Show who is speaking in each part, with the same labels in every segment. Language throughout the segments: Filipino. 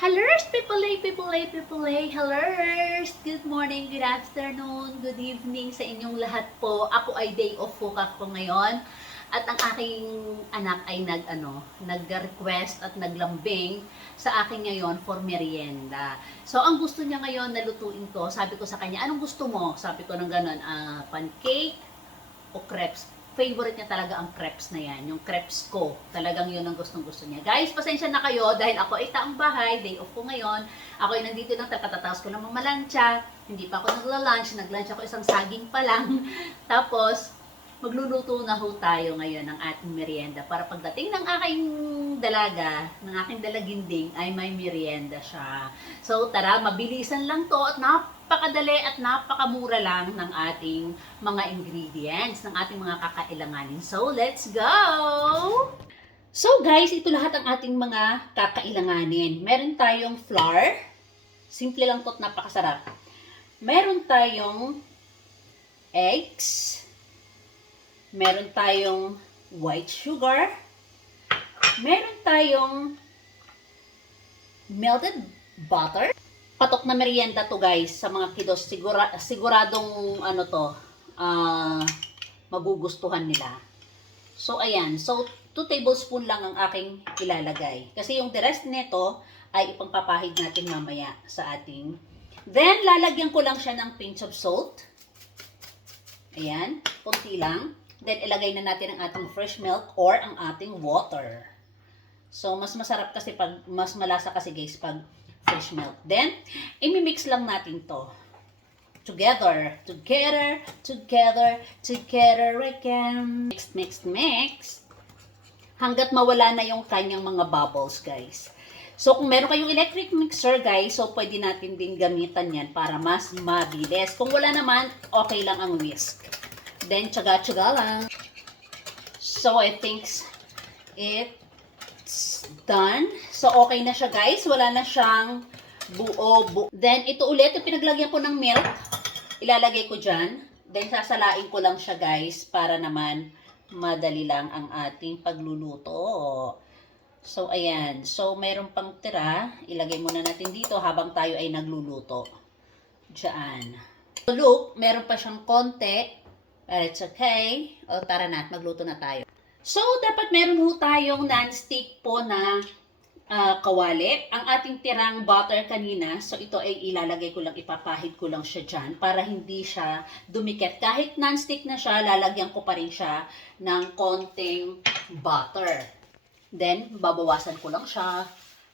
Speaker 1: Hallers, people ay, people ay, people ay, hallers! Good morning, good afternoon, good evening sa inyong lahat po. Ako ay day off po ako ngayon. At ang aking anak ay nag, ano, nag-request at naglambing sa akin ngayon for merienda. So, ang gusto niya ngayon na lutuin ko, sabi ko sa kanya, anong gusto mo? Sabi ko ng ganun, ah, pancake o crepes favorite niya talaga ang crepes na yan. Yung crepes ko. Talagang yun ang gustong gusto niya. Guys, pasensya na kayo dahil ako ay taong bahay. Day off ko ngayon. Ako ay nandito lang. Tatatapos ko lang mamalansya. Hindi pa ako nagla-lunch. Nag-lunch ako isang saging pa lang. Tapos, magluluto na ho tayo ngayon ng ating merienda para pagdating ng aking dalaga, ng aking dalaginding, ay may merienda siya. So tara, mabilisan lang to at napakadali at napakamura lang ng ating mga ingredients, ng ating mga kakailanganin. So let's go! So guys, ito lahat ang ating mga kakailanganin. Meron tayong flour. Simple lang to at napakasarap. Meron tayong eggs. Meron tayong white sugar. Meron tayong melted butter. Patok na merienda to guys sa mga kiddos. Sigura, siguradong ano to, ah, magugustuhan nila. So ayan, so 2 tablespoon lang ang aking ilalagay. Kasi yung the rest nito ay ipangpapahid natin mamaya sa ating. Then lalagyan ko lang siya ng pinch of salt. Ayan, konti lang. Then, ilagay na natin ang ating fresh milk or ang ating water. So, mas masarap kasi pag, mas malasa kasi guys pag fresh milk. Then, imimix lang natin to. Together, together, together, together again. Mix, mix, mix. Hanggat mawala na yung kanyang mga bubbles, guys. So, kung meron kayong electric mixer, guys, so pwede natin din gamitan yan para mas mabilis. Kung wala naman, okay lang ang whisk. Then, tsaga-tsaga lang. So, I think it's done. So, okay na siya, guys. Wala na siyang buo. Bu Then, ito ulit, yung pinaglagyan ko ng milk. Ilalagay ko dyan. Then, sasalain ko lang siya, guys, para naman madali lang ang ating pagluluto. So, ayan. So, meron pang tira. Ilagay muna natin dito habang tayo ay nagluluto. Diyan. So, look, meron pa siyang konti. But it's okay. O, tara na, at magluto na tayo. So, dapat meron ho tayong non-stick po na ah, kawali. Ang ating tirang butter kanina, so ito ay ilalagay ko lang, ipapahid ko lang siya dyan para hindi siya dumikit. Kahit non-stick na siya, lalagyan ko pa rin siya ng konting butter. Then, babawasan ko lang siya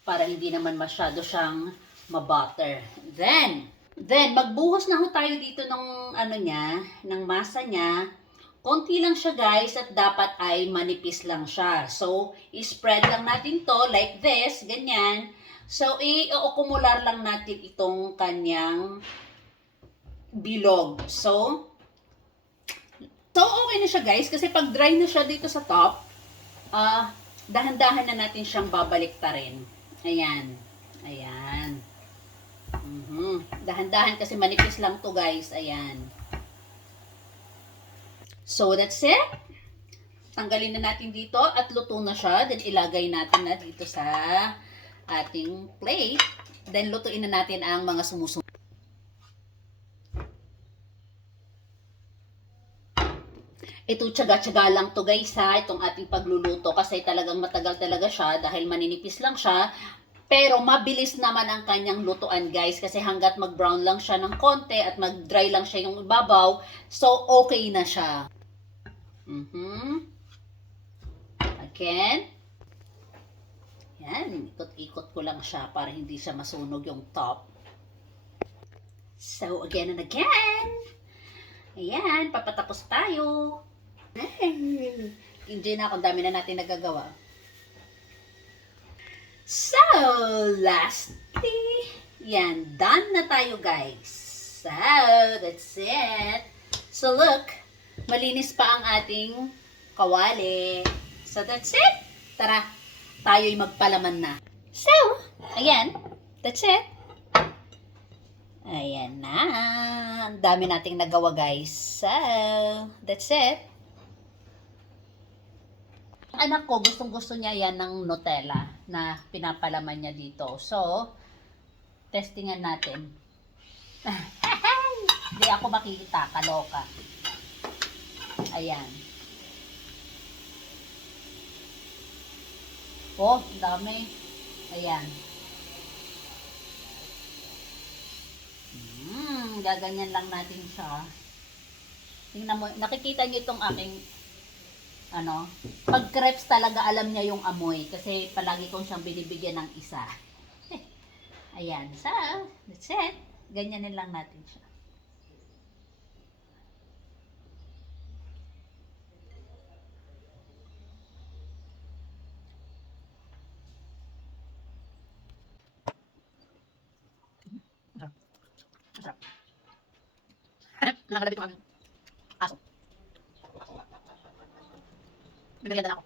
Speaker 1: para hindi naman masyado siyang mabutter. Then, then magbuhos na ho tayo dito ng ano niya, ng masa niya. Konti lang siya guys at dapat ay manipis lang siya. So, i-spread lang natin to like this, ganyan. So, i-okumular lang natin itong kanyang bilog. So, so okay na siya guys kasi pag dry na siya dito sa top, ah, dahan-dahan na natin siyang babalik ta rin. Ayan. Ayan. Mhm. Dahan-dahan kasi manipis lang to guys. Ayan. So, that's it. Tanggalin na natin dito at luto na siya. Then, ilagay natin na dito sa ating plate. Then, lutuin na natin ang mga sumusunod. Ito, tsaga-tsaga lang to guys ha, itong ating pagluluto kasi talagang matagal talaga siya dahil maninipis lang siya. Pero mabilis naman ang kanyang lutuan guys kasi hanggat mag-brown lang siya ng konti at mag-dry lang siya yung ibabaw, so okay na siya. Mhm. Again. Yan, ikot-ikot ko lang siya para hindi siya masunog yung top. So, again and again. Ayan, papatapos tayo. Ay, Enjoy na ako, ang dami na natin nagagawa. So, lastly, yan, done na tayo guys. So, that's it. So, look, malinis pa ang ating kawali. So, that's it. Tara, tayo'y magpalaman na. So, ayan, that's it. Ayan na. Ang dami nating nagawa, guys. So, that's it. Anak ko, gustong gusto niya yan ng Nutella na pinapalaman niya dito. So, testingan natin. Hindi ako makikita, kaloka. Ayan. Oh, dami. Ayan. Hmm, gaganyan lang natin siya. Tingnan mo, nakikita niyo itong aking ano, pag crepes talaga alam niya yung amoy kasi palagi kong siyang binibigyan ng isa. Ayan, sa that's it. Ganyanin lang natin siya. Masarap. Nakalabit ko kami. Ako.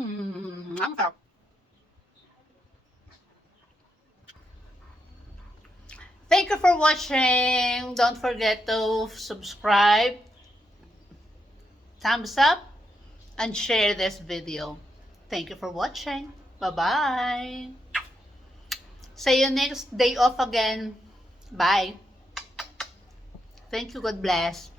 Speaker 1: Mm, ang sarap. Thank you for watching. Don't forget to subscribe, thumbs up, and share this video. Thank you for watching. Bye-bye. See you next day off again. Bye. Thank you. God bless.